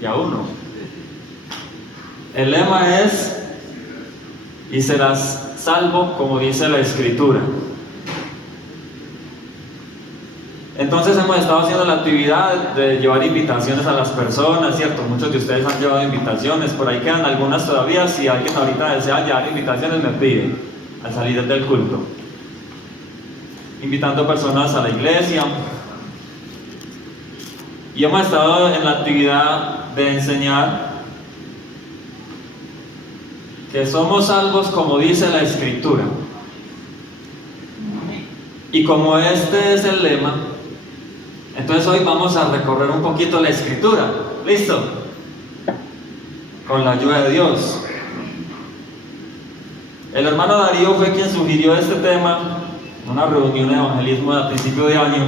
Ya uno. El lema es: y serás salvo, como dice la Escritura. Entonces hemos estado haciendo la actividad de llevar invitaciones a las personas, ¿cierto? Muchos de ustedes han llevado invitaciones, por ahí quedan algunas todavía. Si alguien ahorita desea llevar invitaciones, me pide al salir del culto. Invitando personas a la iglesia. Y hemos estado en la actividad de enseñar que somos salvos como dice la Escritura. Y como este es el lema, entonces hoy vamos a recorrer un poquito la Escritura. ¿Listo? Con la ayuda de Dios. El hermano Darío fue quien sugirió este tema en una reunión de evangelismo a principio de año.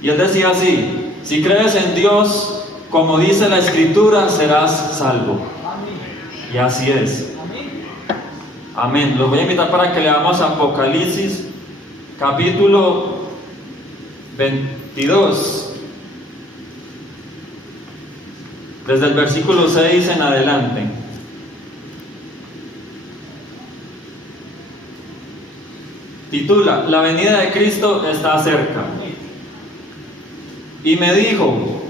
Y él decía así: si crees en Dios, como dice la Escritura, serás salvo. Y así es. Amén. Los voy a invitar para que leamos Apocalipsis, capítulo 22, desde el versículo 6 en adelante. Titula: La venida de Cristo está cerca. Y me dijo: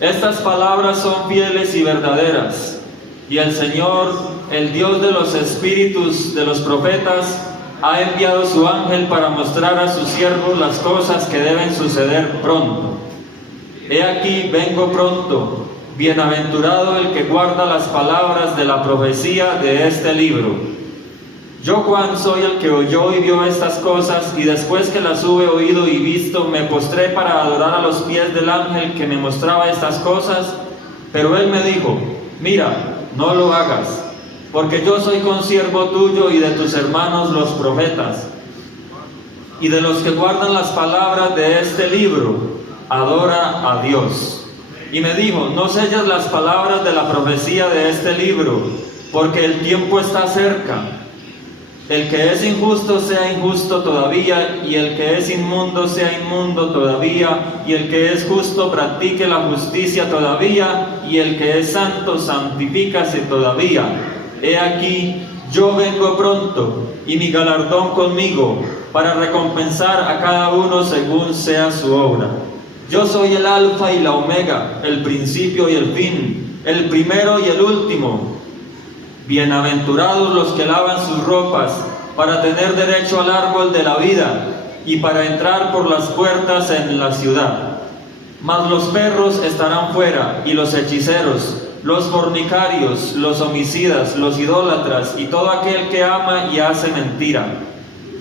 estas palabras son fieles y verdaderas, y el Señor, el Dios de los espíritus de los profetas, ha enviado su ángel para mostrar a sus siervos las cosas que deben suceder pronto. He aquí, vengo pronto. Bienaventurado el que guarda las palabras de la profecía de este libro. Yo, Juan, soy el que oyó y vio estas cosas, y después que las hube oído y visto, me postré para adorar a los pies del ángel que me mostraba estas cosas. Pero él me dijo: mira, no lo hagas, porque yo soy consiervo tuyo y de tus hermanos los profetas, y de los que guardan las palabras de este libro. Adora a Dios. Y me dijo: no selles las palabras de la profecía de este libro, porque el tiempo está cerca. El que es injusto sea injusto todavía, y el que es inmundo sea inmundo todavía, y el que es justo practique la justicia todavía, y el que es santo santifícase todavía. He aquí, yo vengo pronto, y mi galardón conmigo, para recompensar a cada uno según sea su obra. Yo soy el Alfa y la Omega, el principio y el fin, el primero y el último. Bienaventurados los que lavan sus ropas, para tener derecho al árbol de la vida, y para entrar por las puertas en la ciudad. Mas los perros estarán fuera, y los hechiceros, los fornicarios, los homicidas, los idólatras, y todo aquel que ama y hace mentira.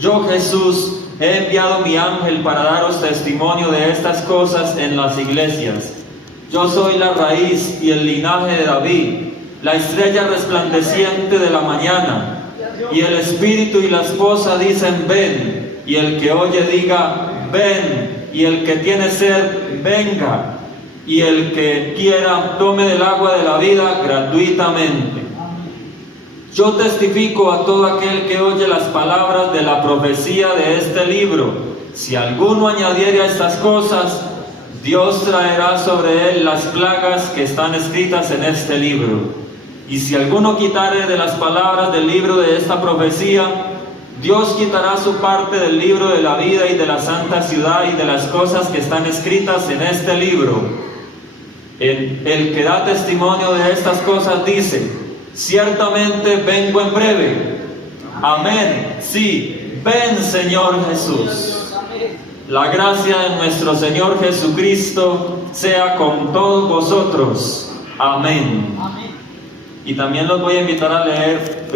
Yo, Jesús, he enviado mi ángel para daros testimonio de estas cosas en las iglesias. Yo soy la raíz y el linaje de David, la estrella resplandeciente de la mañana. Y el espíritu y la esposa dicen: ven. Y el que oye diga: ven. Y el que tiene sed, venga. Y el que quiera, tome del agua de la vida gratuitamente. Yo testifico a todo aquel que oye las palabras de la profecía de este libro. Si alguno añadiere a estas cosas, Dios traerá sobre él las plagas que están escritas en este libro. Y si alguno quitare de las palabras del libro de esta profecía, Dios quitará su parte del libro de la vida y de la santa ciudad y de las cosas que están escritas en este libro. El que da testimonio de estas cosas dice: ciertamente vengo en breve. Amén. Sí, ven, Señor Jesús. La gracia de nuestro Señor Jesucristo sea con todos vosotros. Amén. Y también los voy a invitar a leer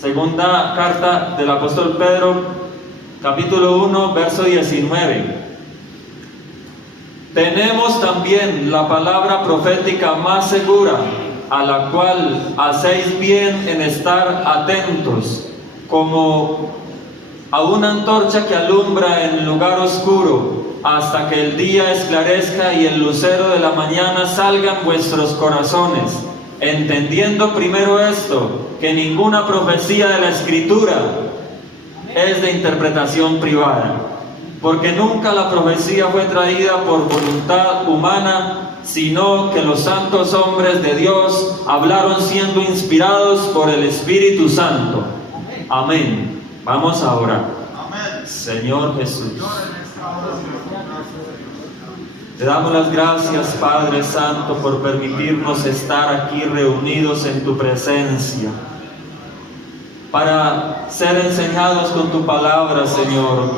segunda carta del apóstol Pedro, capítulo 1, verso 19. Tenemos también la palabra profética más segura, a la cual hacéis bien en estar atentos, como a una antorcha que alumbra en lugar oscuro, hasta que el día esclarezca y el lucero de la mañana salga en vuestros corazones. Entendiendo primero esto, que ninguna profecía de la Escritura es de interpretación privada. porque nunca la profecía fue traída por voluntad humana, sino que los santos hombres de Dios hablaron siendo inspirados por el Espíritu Santo. Amén. Vamos a orar. Señor Jesús, te damos las gracias, Padre Santo, por permitirnos estar aquí reunidos en tu presencia, para ser enseñados con tu palabra, Señor.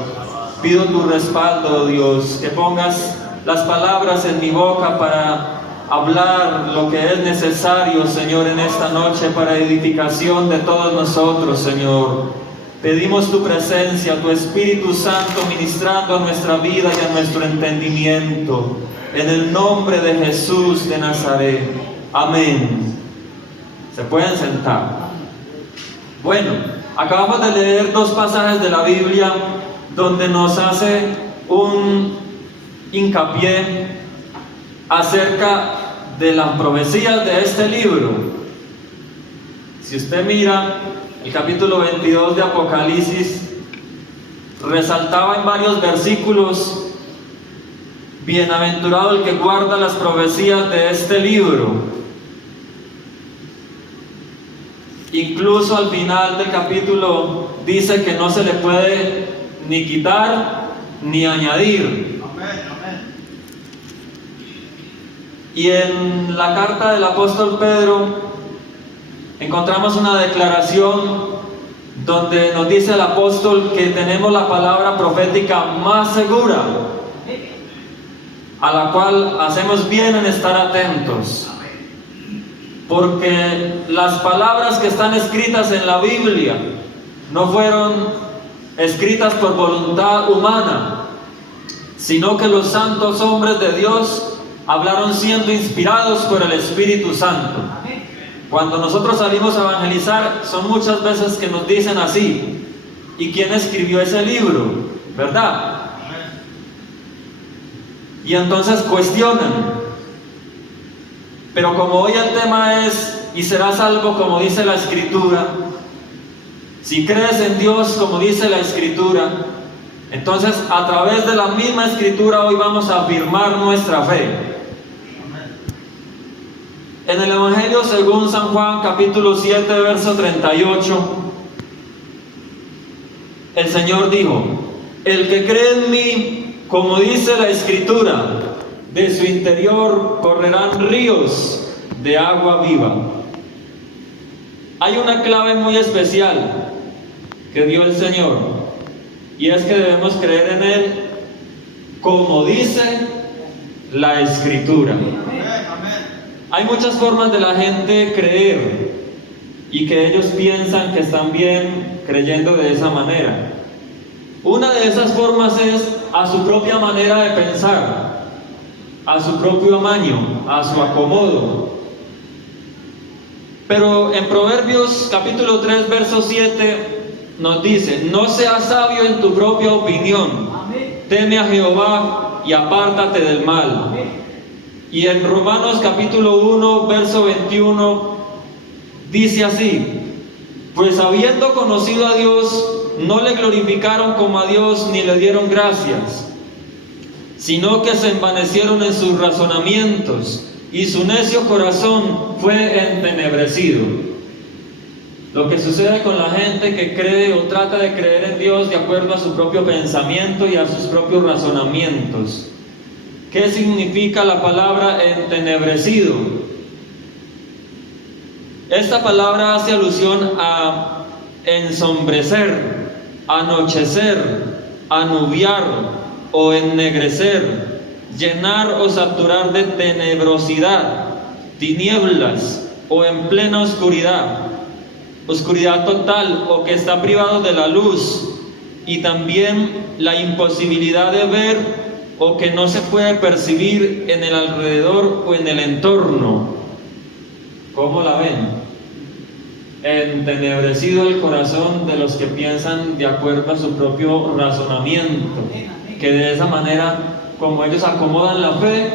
Pido tu respaldo, Dios, que pongas las palabras en mi boca para hablar lo que es necesario, Señor, en esta noche para edificación de todos nosotros, Señor. Pedimos tu presencia, tu Espíritu Santo ministrando a nuestra vida y a nuestro entendimiento. En el nombre de Jesús de Nazaret. Amén. ¿Se pueden sentar? Bueno, acabamos de leer dos pasajes de la Biblia donde nos hace un hincapié acerca de las profecías de este libro. Si usted mira el capítulo 22 de Apocalipsis, resaltaba en varios versículos: bienaventurado el que guarda las profecías de este libro. Incluso al final del capítulo dice que no se le puede ni quitar ni añadir. Y en la carta del apóstol Pedro encontramos una declaración donde nos dice el apóstol que tenemos la palabra profética más segura, a la cual hacemos bien en estar atentos, porque las palabras que están escritas en la Biblia no fueron escritas por voluntad humana, sino que los santos hombres de Dios hablaron siendo inspirados por el Espíritu Santo. Cuando nosotros salimos a evangelizar, son muchas veces que nos dicen así: ¿y quién escribió ese libro? ¿Verdad? Y entonces cuestionan. Pero como hoy el tema es: y serás salvo como dice la Escritura, si crees en Dios como dice la Escritura, entonces a través de la misma Escritura hoy vamos a afirmar nuestra fe. En el Evangelio según San Juan, capítulo 7, verso 38, el Señor dijo: el que cree en mí, como dice la Escritura, de su interior correrán ríos de agua viva. Hay una clave muy especial que dio el Señor, y es que debemos creer en Él como dice la Escritura. Hay muchas formas de la gente creer, y que ellos piensan que están bien creyendo de esa manera. Una de esas formas es a su propia manera de pensar, a su propio amaño, a su acomodo. Pero en Proverbios capítulo 3, verso 7 nos dice: no seas sabio en tu propia opinión, teme a Jehová y apártate del mal. Y en Romanos capítulo 1, verso 21 dice así: pues habiendo conocido a Dios, no le glorificaron como a Dios ni le dieron gracias, sino que se envanecieron en sus razonamientos, y su necio corazón fue entenebrecido. Lo que sucede con la gente que cree o trata de creer en Dios de acuerdo a su propio pensamiento y a sus propios razonamientos. ¿Qué significa la palabra entenebrecido? Esta palabra hace alusión a ensombrecer, anochecer, anubiar o ennegrecer, llenar o saturar de tenebrosidad, tinieblas o en plena oscuridad, oscuridad total o que está privado de la luz, y también la imposibilidad de ver o que no se puede percibir en el alrededor o en el entorno. ¿Cómo la ven? Entenebrecido el corazón de los que piensan de acuerdo a su propio razonamiento, que de esa manera, como ellos acomodan la fe,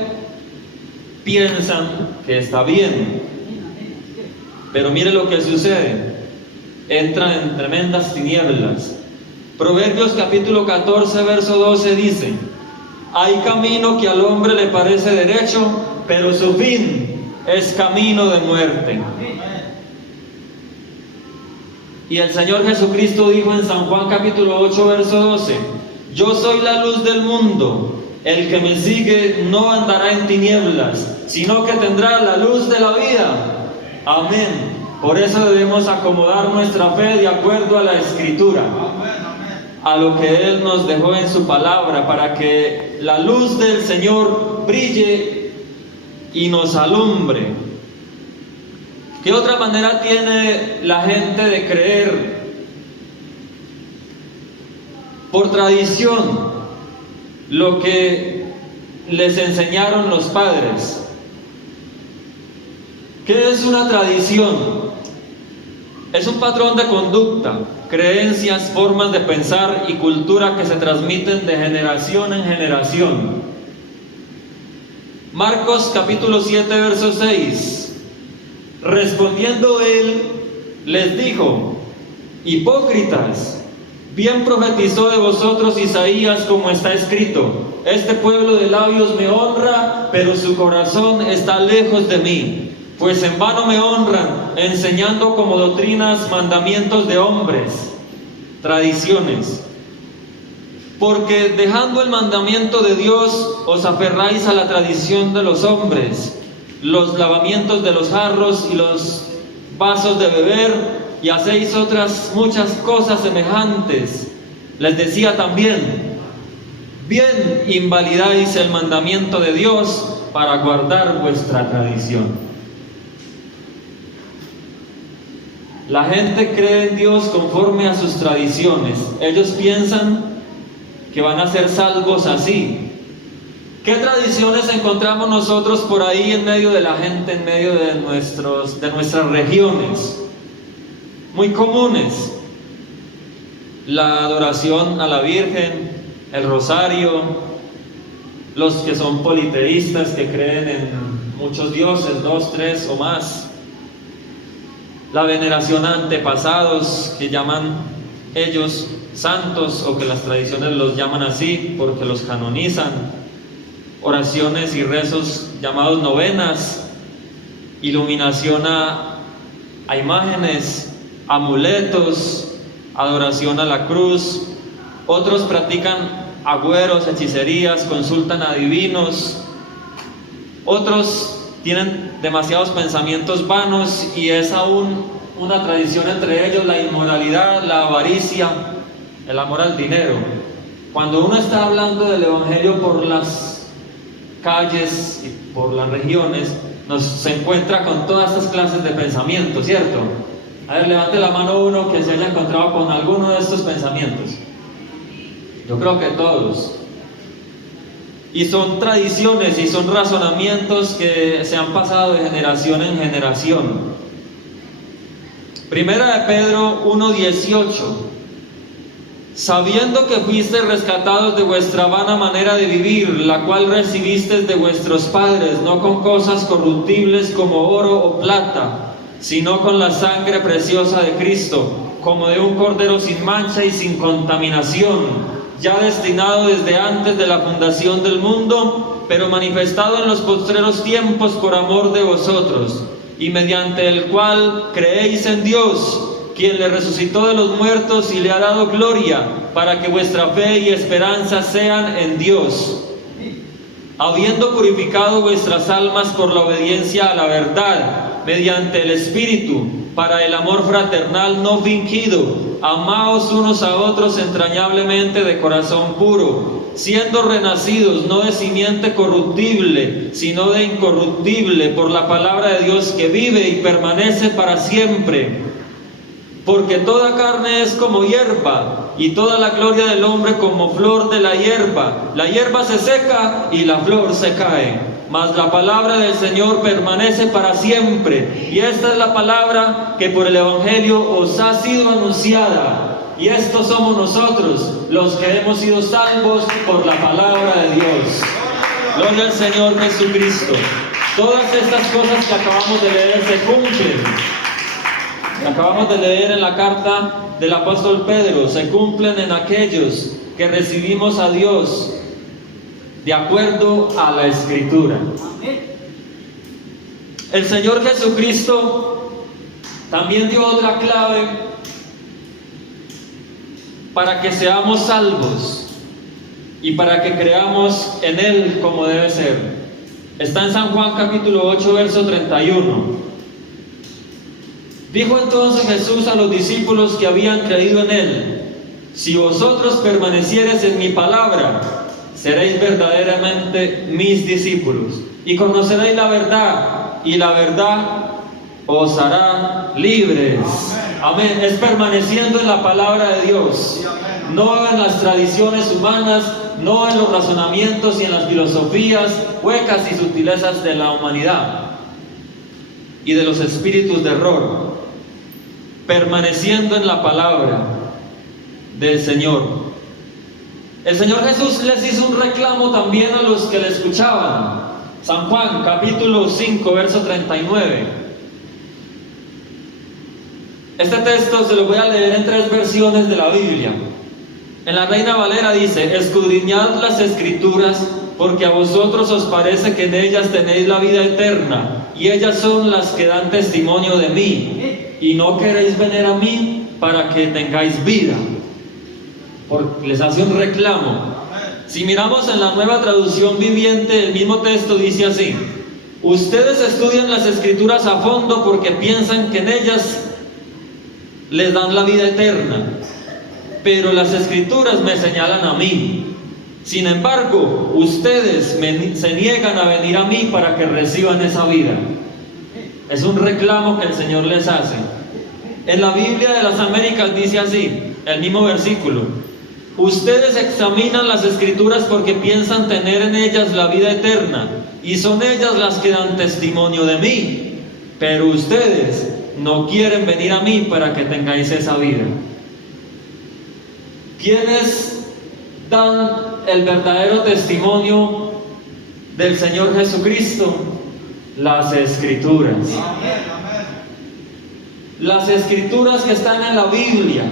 piensan que está bien. Pero mire lo que sucede: entran en tremendas tinieblas, Proverbios capítulo 14, verso 12 dice: hay camino que al hombre le parece derecho, pero su fin es camino de muerte. Y el Señor Jesucristo dijo en San Juan capítulo 8, verso 12: yo soy la luz del mundo, el que me sigue no andará en tinieblas, sino que tendrá la luz de la vida. Amén. Por eso debemos acomodar nuestra fe de acuerdo a la Escritura, a lo que Él nos dejó en su palabra, para que la luz del Señor brille y nos alumbre. ¿Qué otra manera tiene la gente de creer? Por tradición, lo que les enseñaron los padres. ¿Qué es una tradición? Es un patrón de conducta, creencias, formas de pensar y cultura que se transmiten de generación en generación. Marcos capítulo 7, verso 6. Respondiendo él, les dijo: hipócritas, bien profetizó de vosotros Isaías, como está escrito: este pueblo de labios me honra, pero su corazón está lejos de mí. Pues en vano me honran, enseñando como doctrinas mandamientos de hombres, tradiciones. Porque dejando el mandamiento de Dios, os aferráis a la tradición de los hombres, los lavamientos de los jarros y los vasos de beber, y hacéis otras muchas cosas semejantes. Les decía también: bien invalidáis el mandamiento de Dios para guardar vuestra tradición. La gente cree en Dios conforme a sus tradiciones. Ellos piensan que van a ser salvos así. ¿Qué tradiciones encontramos nosotros por ahí en medio de la gente, en medio de nuestras regiones? Muy comunes: la adoración a la Virgen, el rosario, los que son politeístas, que creen en muchos dioses, 2, 3 o más, la veneración a antepasados, que llaman ellos santos, o que las tradiciones los llaman así porque los canonizan, oraciones y rezos llamados novenas, iluminación a imágenes, amuletos, adoración a la cruz. Otros practican agüeros, hechicerías, consultan a divinos. Otros tienen demasiados pensamientos vanos, y es aún una tradición entre ellos la inmoralidad, la avaricia, el amor al dinero. Cuando uno está hablando del Evangelio por las calles y por las regiones, se encuentra con todas estas clases de pensamientos, ¿cierto? A ver, levante la mano uno que se haya encontrado con alguno de estos pensamientos. Yo creo que todos. Y son tradiciones y son razonamientos que se han pasado de generación en generación. Primera de Pedro 1:18. Sabiendo que fuisteis rescatados de vuestra vana manera de vivir, la cual recibisteis de vuestros padres, no con cosas corruptibles como oro o plata, sino con la sangre preciosa de Cristo, como de un cordero sin mancha y sin contaminación, ya destinado desde antes de la fundación del mundo, pero manifestado en los postreros tiempos por amor de vosotros, y mediante el cual creéis en Dios, quien le resucitó de los muertos y le ha dado gloria, para que vuestra fe y esperanza sean en Dios, habiendo purificado vuestras almas por la obediencia a la verdad, mediante el Espíritu, para el amor fraternal no fingido. Amaos unos a otros entrañablemente de corazón puro, siendo renacidos no de simiente corruptible, sino de incorruptible, por la palabra de Dios que vive y permanece para siempre. Porque toda carne es como hierba, y toda la gloria del hombre como flor de la hierba. La hierba se seca y la flor se cae, mas la palabra del Señor permanece para siempre. Y esta es la palabra que por el Evangelio os ha sido anunciada. Y estos somos nosotros, los que hemos sido salvos por la palabra de Dios. Gloria al Señor Jesucristo. Todas estas cosas que acabamos de leer se cumplen. Acabamos de leer en la carta del apóstol Pedro se cumplen en aquellos que recibimos a Dios de acuerdo a la Escritura. El Señor Jesucristo también dio otra clave para que seamos salvos y para que creamos en Él como debe ser. Está en San Juan capítulo 8, verso 31. Dijo entonces Jesús a los discípulos que habían creído en Él: si vosotros permaneciereis en mi palabra, seréis verdaderamente mis discípulos, y conoceréis la verdad, y la verdad os hará libres. Amén. Es permaneciendo en la palabra de Dios, no en las tradiciones humanas, no en los razonamientos y en las filosofías huecas y sutilezas de la humanidad y de los espíritus de error. Permaneciendo en la palabra del Señor. El Señor Jesús les hizo un reclamo también a los que le escuchaban. San Juan capítulo 5, verso 39. Este texto se lo voy a leer en 3 versiones de la Biblia. En la Reina Valera dice: escudriñad las Escrituras, porque a vosotros os parece que en ellas tenéis la vida eterna, y ellas son las que dan testimonio de mí, y no queréis venir a mí para que tengáis vida. Porque les hace un reclamo. Si miramos en la Nueva Traducción Viviente, el mismo texto dice así: ustedes estudian las Escrituras a fondo porque piensan que en ellas les dan la vida eterna, pero las Escrituras me señalan a mí. Sin embargo, ustedes se niegan a venir a mí para que reciban esa vida. Es un reclamo que el Señor les hace. En la Biblia de las Américas dice así, el mismo versículo: ustedes examinan las Escrituras porque piensan tener en ellas la vida eterna, y son ellas las que dan testimonio de mí, pero ustedes no quieren venir a mí para que tengáis esa vida. ¿Quiénes dan el verdadero testimonio del Señor Jesucristo? Las Escrituras. Las Escrituras que están en la Biblia,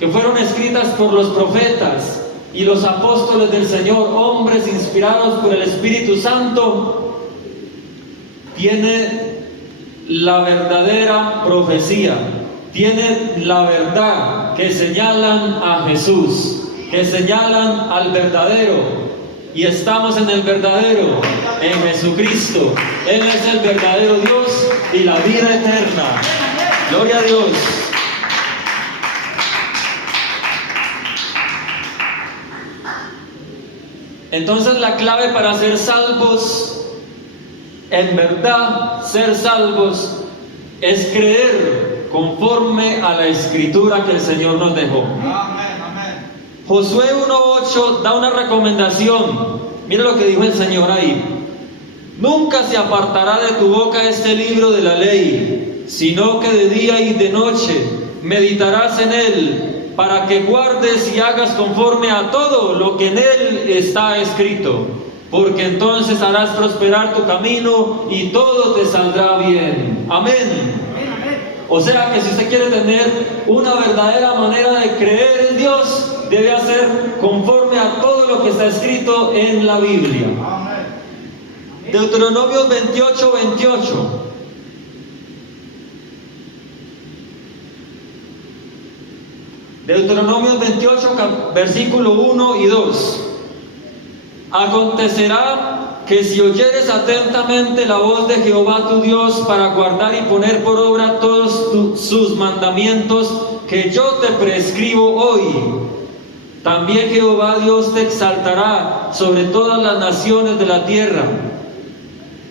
que fueron escritas por los profetas y los apóstoles del Señor, hombres inspirados por el Espíritu Santo, tiene la verdadera profecía, tiene la verdad, que señalan a Jesús, que señalan al verdadero. Y estamos en el verdadero, en Jesucristo. Él es el verdadero Dios y la vida eterna. Gloria a Dios. Entonces la clave para ser salvos, en verdad ser salvos, es creer conforme a la Escritura que el Señor nos dejó. Josué 1:8 da una recomendación. Mira lo que dijo el Señor ahí: nunca se apartará de tu boca este libro de la ley, sino que de día y de noche meditarás en él, para que guardes y hagas conforme a todo lo que en él está escrito, porque entonces harás prosperar tu camino y todo te saldrá bien. Amén. O sea que si usted quiere tener una verdadera manera de creer en Dios, debe hacer conforme a todo lo que está escrito en la Biblia. Deuteronomio 28:28. Deuteronomio 28, versículo 1 y 2. Acontecerá que si oyeres atentamente la voz de Jehová tu Dios para guardar y poner por obra todos sus mandamientos que yo te prescribo hoy, también Jehová Dios te exaltará sobre todas las naciones de la tierra,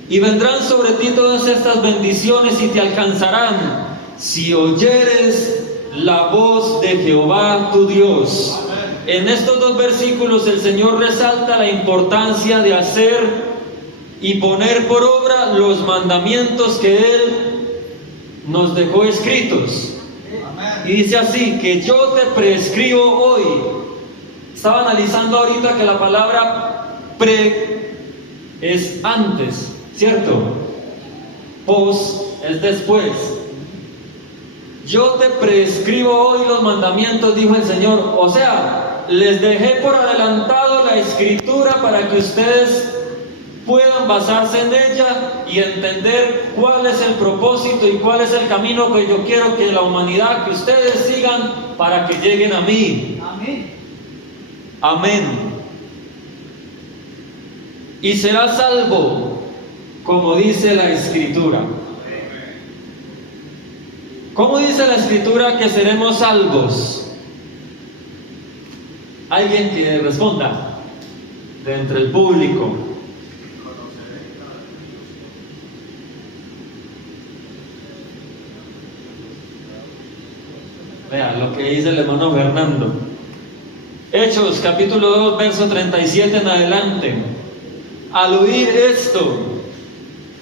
y vendrán sobre ti todas estas bendiciones y te alcanzarán si oyeres la voz de Jehová tu Dios. En estos 2 versículos el Señor resalta la importancia de hacer y poner por obra los mandamientos que Él nos dejó escritos. Y dice así: que yo te prescribo hoy. Estaba analizando ahorita que la palabra pre es antes, ¿cierto? Pos es después. yo te prescribo hoy los mandamientos, dijo el Señor. O sea, les dejé por adelantado la escritura para que ustedes puedan basarse en ella y entender cuál es el propósito y cuál es el camino que yo quiero que la humanidad, que ustedes sigan para que lleguen a mí. Amén. Amén. Y será salvo, como dice la Escritura. ¿Cómo dice la Escritura que seremos salvos? Alguien que responda de entre el público. Vea lo que dice el hermano Fernando. Hechos capítulo 2 verso 37 en adelante. Al oír esto,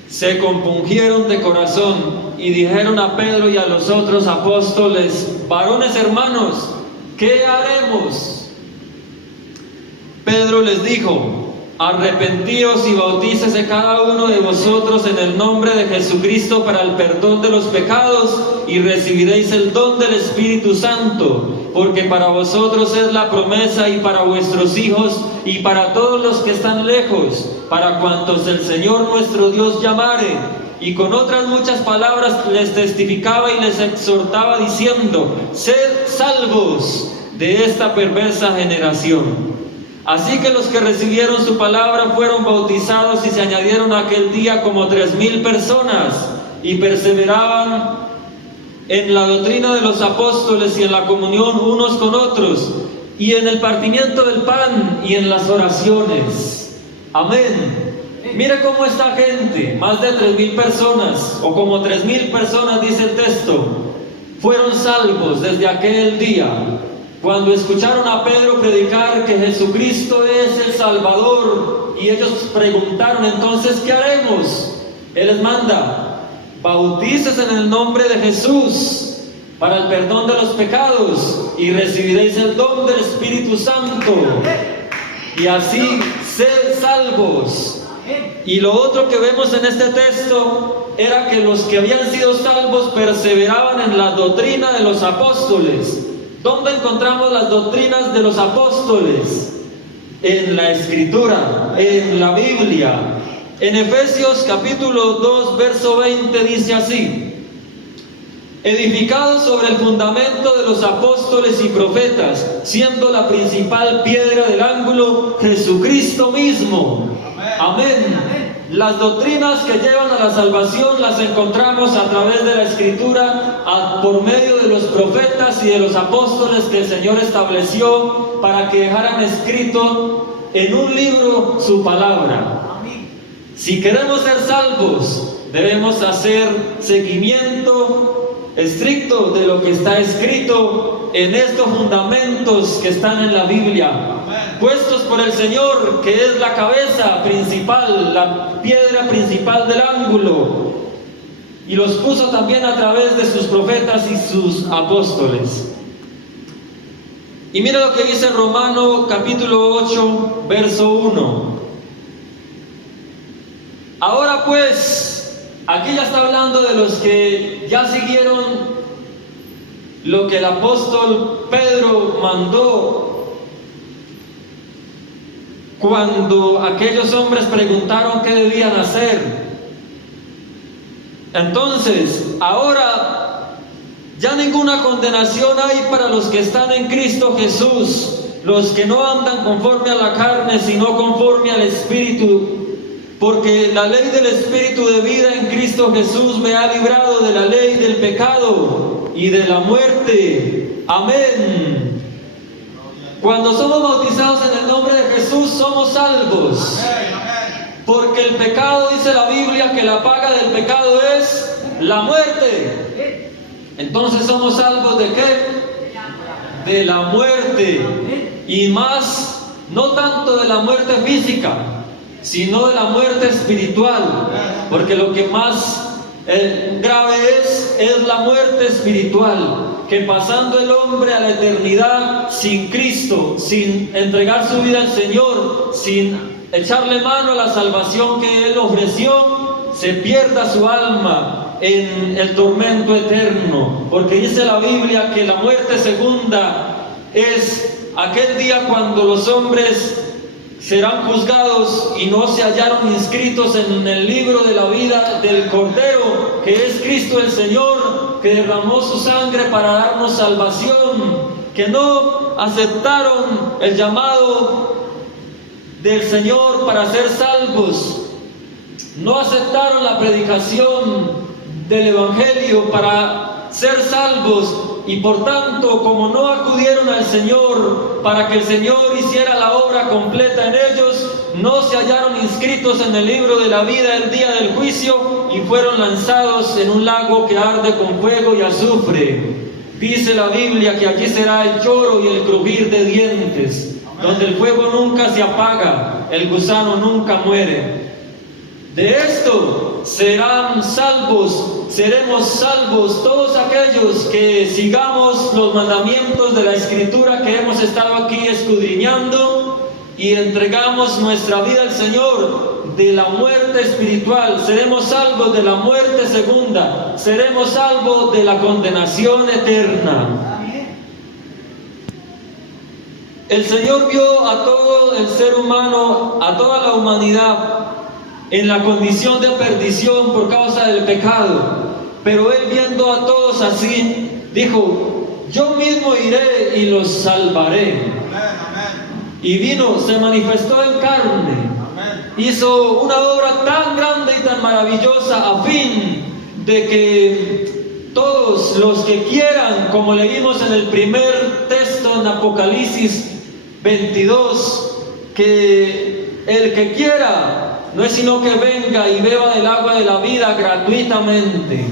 se compungieron de corazón y dijeron a Pedro y a los otros apóstoles: varones hermanos, ¿qué haremos? Pedro les dijo: arrepentíos y bautícese cada uno de vosotros en el nombre de Jesucristo para el perdón de los pecados, y recibiréis el don del Espíritu Santo, porque para vosotros es la promesa, y para vuestros hijos, y para todos los que están lejos, para cuantos el Señor nuestro Dios llamare. Y con otras muchas palabras les testificaba y les exhortaba diciendo: sed salvos de esta perversa generación. Así que los que recibieron su palabra fueron bautizados, y se añadieron aquel día como 3,000 personas, y perseveraban en la doctrina de los apóstoles y en la comunión unos con otros, y en el partimiento del pan y en las oraciones. Amén. Mire cómo esta gente, más de 3,000 personas, o como 3,000 personas dice el texto, fueron salvos desde aquel día. Cuando escucharon a Pedro predicar que Jesucristo es el Salvador, y ellos preguntaron: entonces, ¿qué haremos? Él les manda: bautícese en el nombre de Jesús para el perdón de los pecados, y recibiréis el don del Espíritu Santo, y así sed salvos. Y lo otro que vemos en este texto era que los que habían sido salvos perseveraban en la doctrina de los apóstoles. ¿Dónde encontramos las doctrinas de los apóstoles? En la Escritura, en la Biblia. En Efesios capítulo 2 verso 20 dice así: edificados sobre el fundamento de los apóstoles y profetas, siendo la principal piedra del ángulo Jesucristo mismo. Amén. Las doctrinas que llevan a la salvación las encontramos a través de la Escritura, por medio de los profetas y de los apóstoles que el Señor estableció para que dejaran escrito en un libro su palabra. Si queremos ser salvos, debemos hacer seguimiento estricto de lo que está escrito en estos fundamentos que están en la Biblia, puestos por el Señor, que es la cabeza principal, la piedra principal del ángulo, y los puso también a través de sus profetas y sus apóstoles. Y mira lo que dice Romano capítulo 8 verso 1. Ahora pues, aquí ya está hablando de los que ya siguieron lo que el apóstol Pedro mandó cuando aquellos hombres preguntaron qué debían hacer. Entonces, ahora ya ninguna condenación hay para los que están en Cristo Jesús, los que no andan conforme a la carne, sino conforme al Espíritu. Porque la ley del Espíritu de vida en Cristo Jesús me ha librado de la ley del pecado y de la muerte. Amén. Cuando somos bautizados en el nombre de Jesús, somos salvos. Porque el pecado, dice la Biblia, que la paga del pecado es la muerte. Entonces somos salvos ¿de qué? De la muerte. Y más, no tanto de la muerte física, sino de la muerte espiritual. Porque lo que más grave es la muerte espiritual. Que pasando el hombre a la eternidad sin Cristo, sin entregar su vida al Señor, sin echarle mano a la salvación que Él ofreció, se pierda su alma en el tormento eterno, porque dice la Biblia que la muerte segunda es aquel día cuando los hombres serán juzgados y no se hallaron inscritos en el libro de la vida del Cordero, que es Cristo el Señor, que derramó su sangre para darnos salvación, que no aceptaron el llamado del Señor para ser salvos, no aceptaron la predicación del Evangelio para ser salvos, y por tanto, como no acudieron al Señor para que el Señor hiciera la obra completa en ellos, no se hallaron inscritos en el libro de la vida el día del juicio y fueron lanzados en un lago que arde con fuego y azufre. Dice la Biblia que allí será el lloro y el crujir de dientes, donde el fuego nunca se apaga, el gusano nunca muere. De esto seremos salvos todos aquellos que sigamos los mandamientos de la Escritura que hemos estado aquí escudriñando y entregamos nuestra vida al Señor de la muerte espiritual. Seremos salvos de la muerte segunda, seremos salvos de la condenación eterna. El Señor vio a todo el ser humano, a toda la humanidad, en la condición de perdición por causa del pecado, pero Él, viendo a todos así, dijo: yo mismo iré y los salvaré. Y vino, se manifestó en carne, hizo una obra tan grande y tan maravillosa a fin de que todos los que quieran, como leímos en el primer texto en Apocalipsis 22, que el que quiera no es sino que venga y beba del agua de la vida gratuitamente.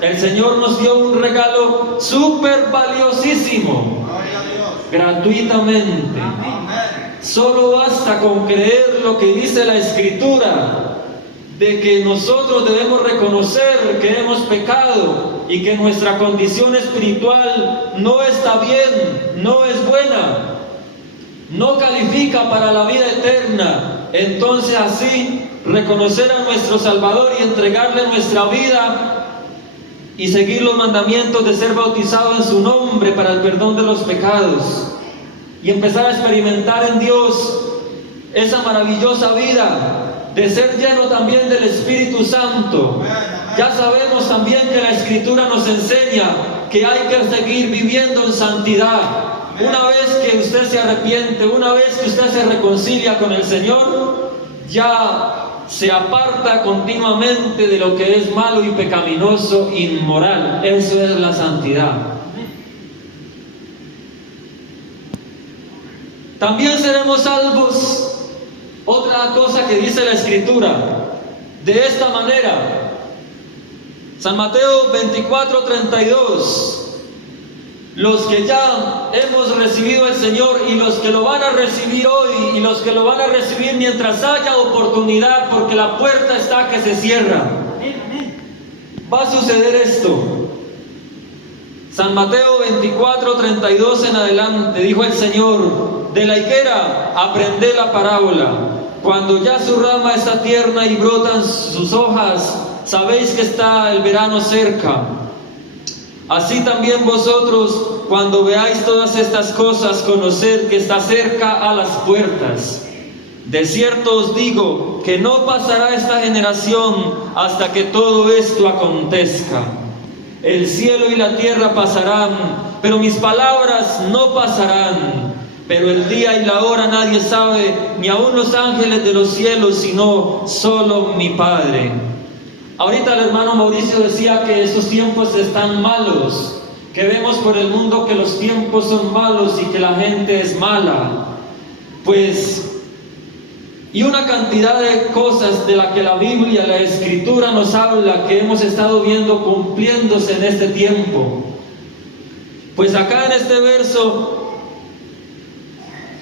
El Señor nos dio un regalo súper valiosísimo, gratuitamente. Solo basta con creer lo que dice la Escritura, de que nosotros debemos reconocer que hemos pecado y que nuestra condición espiritual no está bien, no es buena, no califica para la vida eterna. Entonces así reconocer a nuestro Salvador y entregarle nuestra vida y seguir los mandamientos de ser bautizado en su nombre para el perdón de los pecados y empezar a experimentar en Dios esa maravillosa vida de ser lleno también del Espíritu Santo. Ya sabemos también que la Escritura nos enseña que hay que seguir viviendo en santidad. Una vez que usted se arrepiente, una vez que usted se reconcilia con el Señor, ya se aparta continuamente de lo que es malo y pecaminoso, inmoral. Eso es la santidad. También seremos salvos, otra cosa que dice la Escritura, de esta manera. San Mateo 24:32. Los que ya hemos recibido al Señor y los que lo van a recibir hoy y los que lo van a recibir mientras haya oportunidad, porque la puerta está que se cierra, va a suceder esto. San Mateo 24:32 en adelante, dijo el Señor: de la higuera aprended la parábola. Cuando ya su rama está tierna y brotan sus hojas, sabéis que está el verano cerca. Así también vosotros, cuando veáis todas estas cosas, conoced que está cerca a las puertas. De cierto os digo que no pasará esta generación hasta que todo esto acontezca. El cielo y la tierra pasarán, pero mis palabras no pasarán. Pero el día y la hora nadie sabe, ni aun los ángeles de los cielos, sino solo mi Padre. Ahorita el hermano Mauricio decía que estos tiempos están malos, que vemos por el mundo que los tiempos son malos y que la gente es mala. Pues, y una cantidad de cosas de las que la Biblia, la Escritura nos habla, que hemos estado viendo cumpliéndose en este tiempo. Pues acá en este verso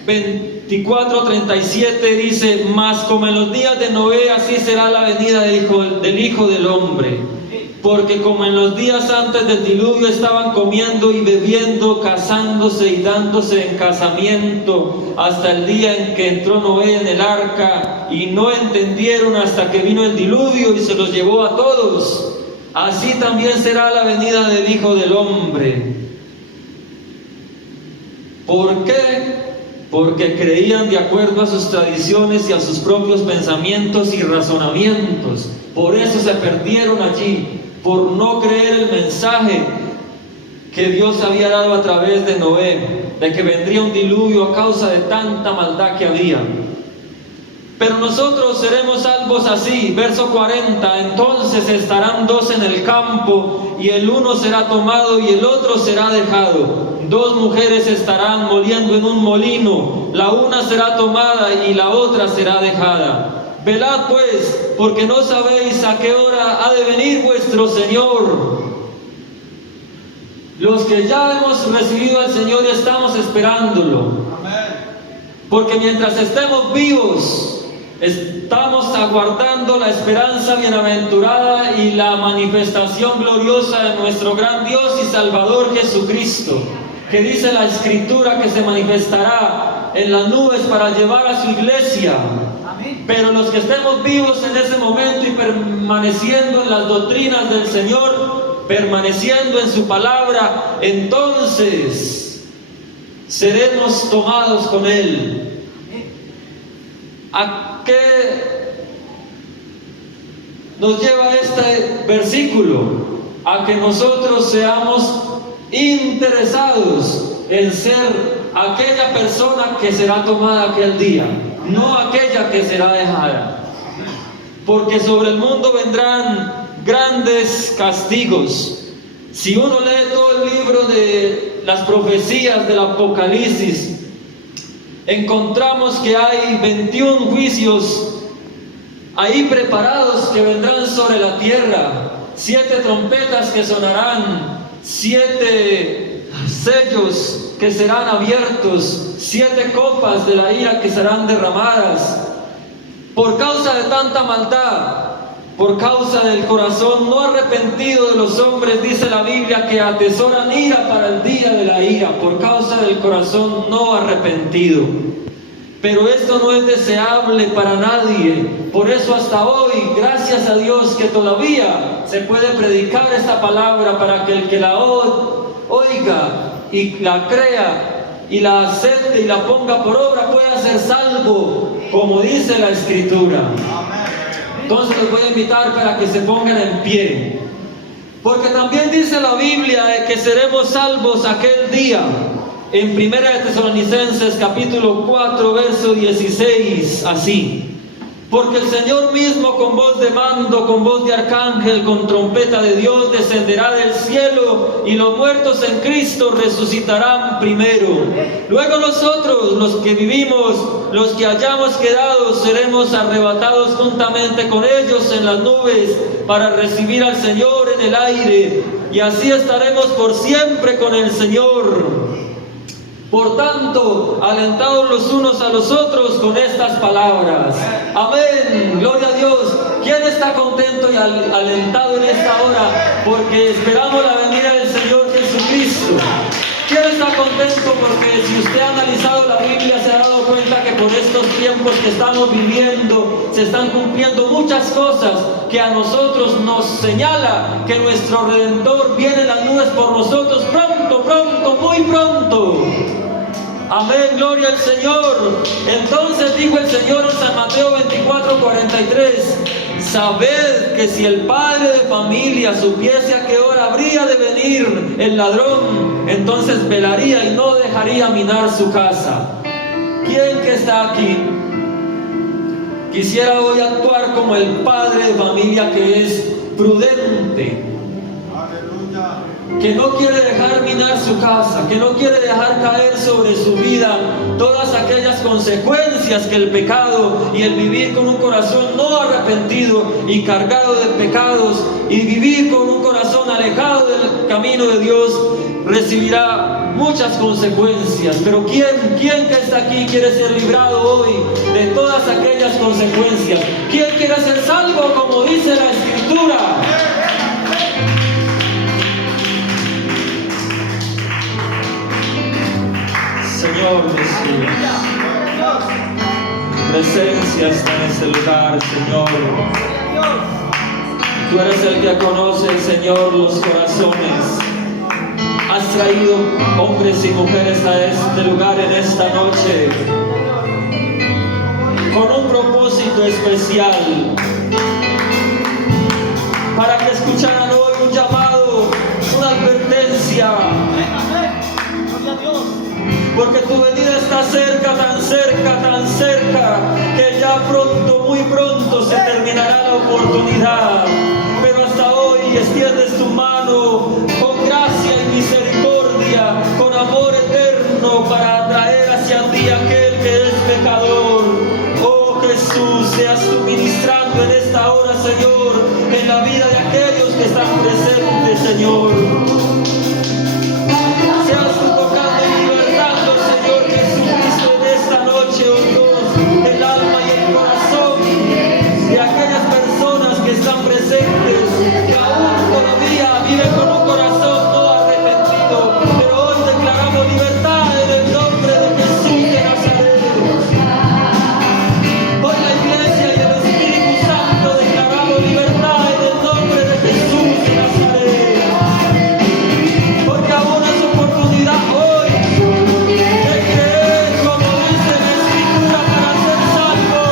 24:37 dice: mas como en los días de Noé, así será la venida del Hijo del Hombre. Porque como en los días antes del diluvio estaban comiendo y bebiendo, casándose y dándose en casamiento, hasta el día en que entró Noé en el arca, y no entendieron hasta que vino el diluvio y se los llevó a todos. así también será la venida del Hijo del Hombre. ¿Por qué? Porque creían de acuerdo a sus tradiciones y a sus propios pensamientos y razonamientos. Por eso se perdieron allí, por no creer el mensaje que Dios había dado a través de Noé, de que vendría un diluvio a causa de tanta maldad que había. Pero nosotros seremos salvos así. Verso 40, entonces estarán dos en el campo, y el uno será tomado y el otro será dejado. Dos mujeres estarán moliendo en un molino, la una será tomada y la otra será dejada. Velad pues, porque no sabéis a qué hora ha de venir vuestro Señor. Los que ya hemos recibido al Señor estamos esperándolo. Porque mientras estemos vivos, estamos aguardando la esperanza bienaventurada y la manifestación gloriosa de nuestro gran Dios y Salvador Jesucristo, que dice la Escritura que se manifestará en las nubes para llevar a su iglesia. Amén. Pero los que estemos vivos en ese momento y permaneciendo en las doctrinas del Señor, permaneciendo en su palabra, entonces seremos tomados con Él. ¿A qué nos lleva este versículo? A que nosotros seamos interesados en ser aquella persona que será tomada aquel día, no aquella que será dejada. Porque sobre el mundo vendrán grandes castigos. Si uno lee todo el libro de las profecías del Apocalipsis, encontramos que hay 21 juicios ahí preparados que vendrán sobre la tierra, 7 trompetas que sonarán, 7 sellos que serán abiertos, 7 copas de la ira que serán derramadas. Por causa de tanta maldad, por causa del corazón no arrepentido de los hombres, dice la Biblia que atesoran ira para el día de la ira, por causa del corazón no arrepentido. Pero esto no es deseable para nadie. Por eso hasta hoy, gracias a Dios, que todavía se puede predicar esta palabra para que el que la oiga y la crea y la acepte y la ponga por obra pueda ser salvo, como dice la Escritura. Entonces los voy a invitar para que se pongan en pie, porque también dice la Biblia que seremos salvos aquel día. En 1 Tesalonicenses capítulo 4 verso 16, así: porque el Señor mismo con voz de mando, con voz de arcángel, con trompeta de Dios descenderá del cielo, y los muertos en Cristo resucitarán primero. Luego nosotros, los que vivimos, los que hayamos quedado, seremos arrebatados juntamente con ellos en las nubes para recibir al Señor en el aire, y así estaremos por siempre con el Señor. Por tanto, alentados los unos a los otros con estas palabras. Amén, gloria a Dios. ¿Quién está contento y alentado en esta hora? Porque esperamos la venida del Señor Jesucristo. ¿Quién está contento? Porque si usted ha analizado la Biblia, se ha dado cuenta que por estos tiempos que estamos viviendo se están cumpliendo muchas cosas que a nosotros nos señala que nuestro Redentor viene en las nubes por nosotros pronto, pronto, muy pronto. Amén, gloria al Señor. Entonces dijo el Señor en San Mateo 24:43: sabed que si el padre de familia supiese a qué hora habría de venir el ladrón, entonces velaría y no dejaría minar su casa. ¿Quién que está aquí quisiera hoy actuar como el padre de familia que es prudente? Que no quiere dejar minar su casa, que no quiere dejar caer sobre su vida todas aquellas consecuencias que el pecado y el vivir con un corazón no arrepentido y cargado de pecados y vivir con un corazón alejado del camino de Dios recibirá muchas consecuencias. Pero ¿quién que está aquí quiere ser librado hoy de todas aquellas consecuencias? ¿Quién quiere ser salvo como dice la Escritura? Señor Jesús, presencia está en este lugar, Señor. Tú eres el que conoce, Señor, los corazones. Has traído hombres y mujeres a este lugar en esta noche con un propósito especial, para que escucharan hoy un llamado, una advertencia, porque tu venida está cerca, tan cerca, tan cerca, que ya pronto, muy pronto se terminará la oportunidad. Pero hasta hoy extiendes tu mano con gracia y misericordia, con amor eterno, para atraer hacia ti aquel que es pecador. Oh Jesús, seas tú ministrando en esta hora, Señor, en la vida de aquellos que están presentes, Señor. Seas tú tocando y libertando, Señor Jesucristo, en esta noche, oh Dios, el alma y el corazón de aquellas personas que están presentes, que aún todavía viven con un corazón no arrepentido, pero hoy declaramos libertad en el nombre de Jesús de Nazaret. Hoy la Iglesia y el Espíritu Santo declaramos libertad en el nombre de Jesús de Nazaret. Porque aún es oportunidad hoy de creer como dice la Escritura para ser salvo,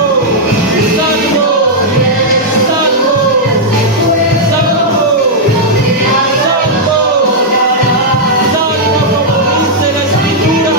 salvo, salvo, salvo, salvo, salvo, como dice la Escritura.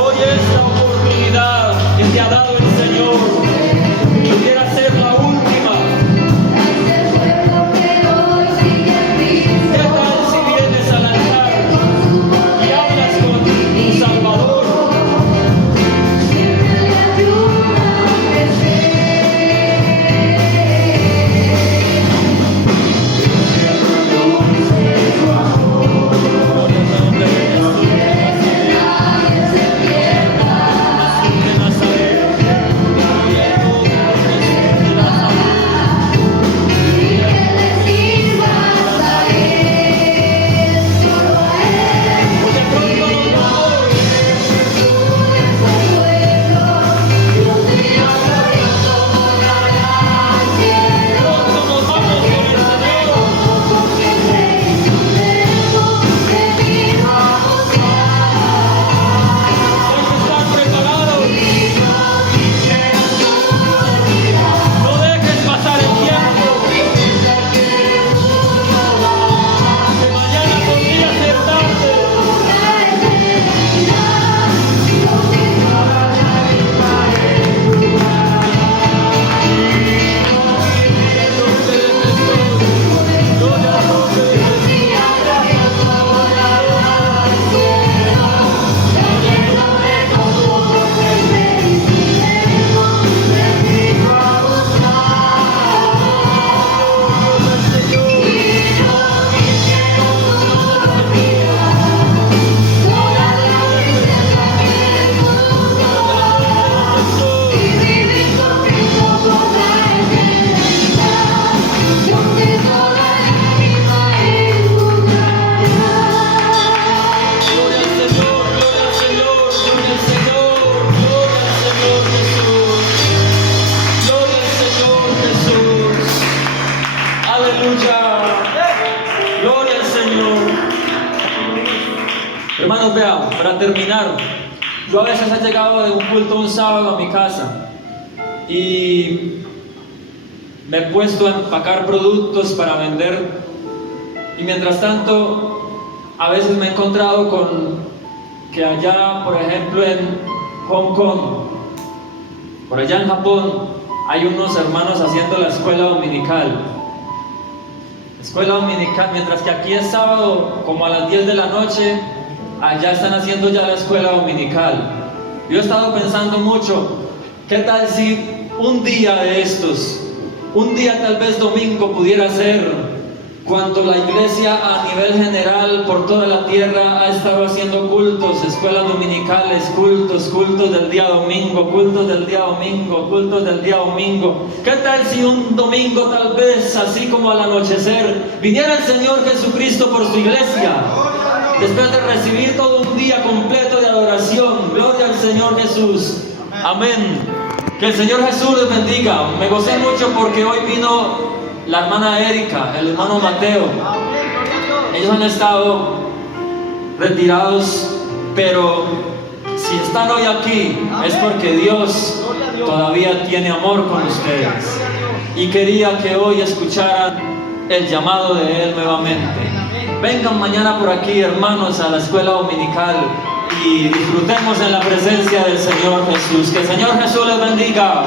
Hoy es la oportunidad que te ha dado el Señor. Pudiera ser la última. ¿Qué tal si vienes al altar y hablas con tu Salvador? Hermanos, vean, para terminar, yo a veces he llegado de un culto un sábado a mi casa y me he puesto a empacar productos para vender, y mientras tanto a veces me he encontrado con que allá, por ejemplo, en Hong Kong, por allá en Japón, hay unos hermanos haciendo la escuela dominical. Escuela dominical, mientras que aquí es sábado como a las 10 de la noche, allá están haciendo ya la escuela dominical. Yo he estado pensando mucho, ¿qué tal si un día de estos, un día tal vez domingo pudiera ser, cuando la iglesia a nivel general por toda la tierra ha estado haciendo cultos, escuelas dominicales, cultos del día domingo, cultos del día domingo, cultos del día domingo. ¿Qué tal si un domingo tal vez, así como al anochecer, viniera el Señor Jesucristo por su iglesia? Después de recibir todo un día completo de adoración, gloria al Señor Jesús. Amén. Que el Señor Jesús les bendiga. Me gocé mucho porque hoy vino la hermana Erika, el hermano Mateo. Ellos han estado retirados, pero si están hoy aquí es porque Dios todavía tiene amor con ustedes. Y quería que hoy escucharan el llamado de Él nuevamente. Vengan mañana por aquí, hermanos, a la escuela dominical y disfrutemos en la presencia del Señor Jesús. Que el Señor Jesús les bendiga.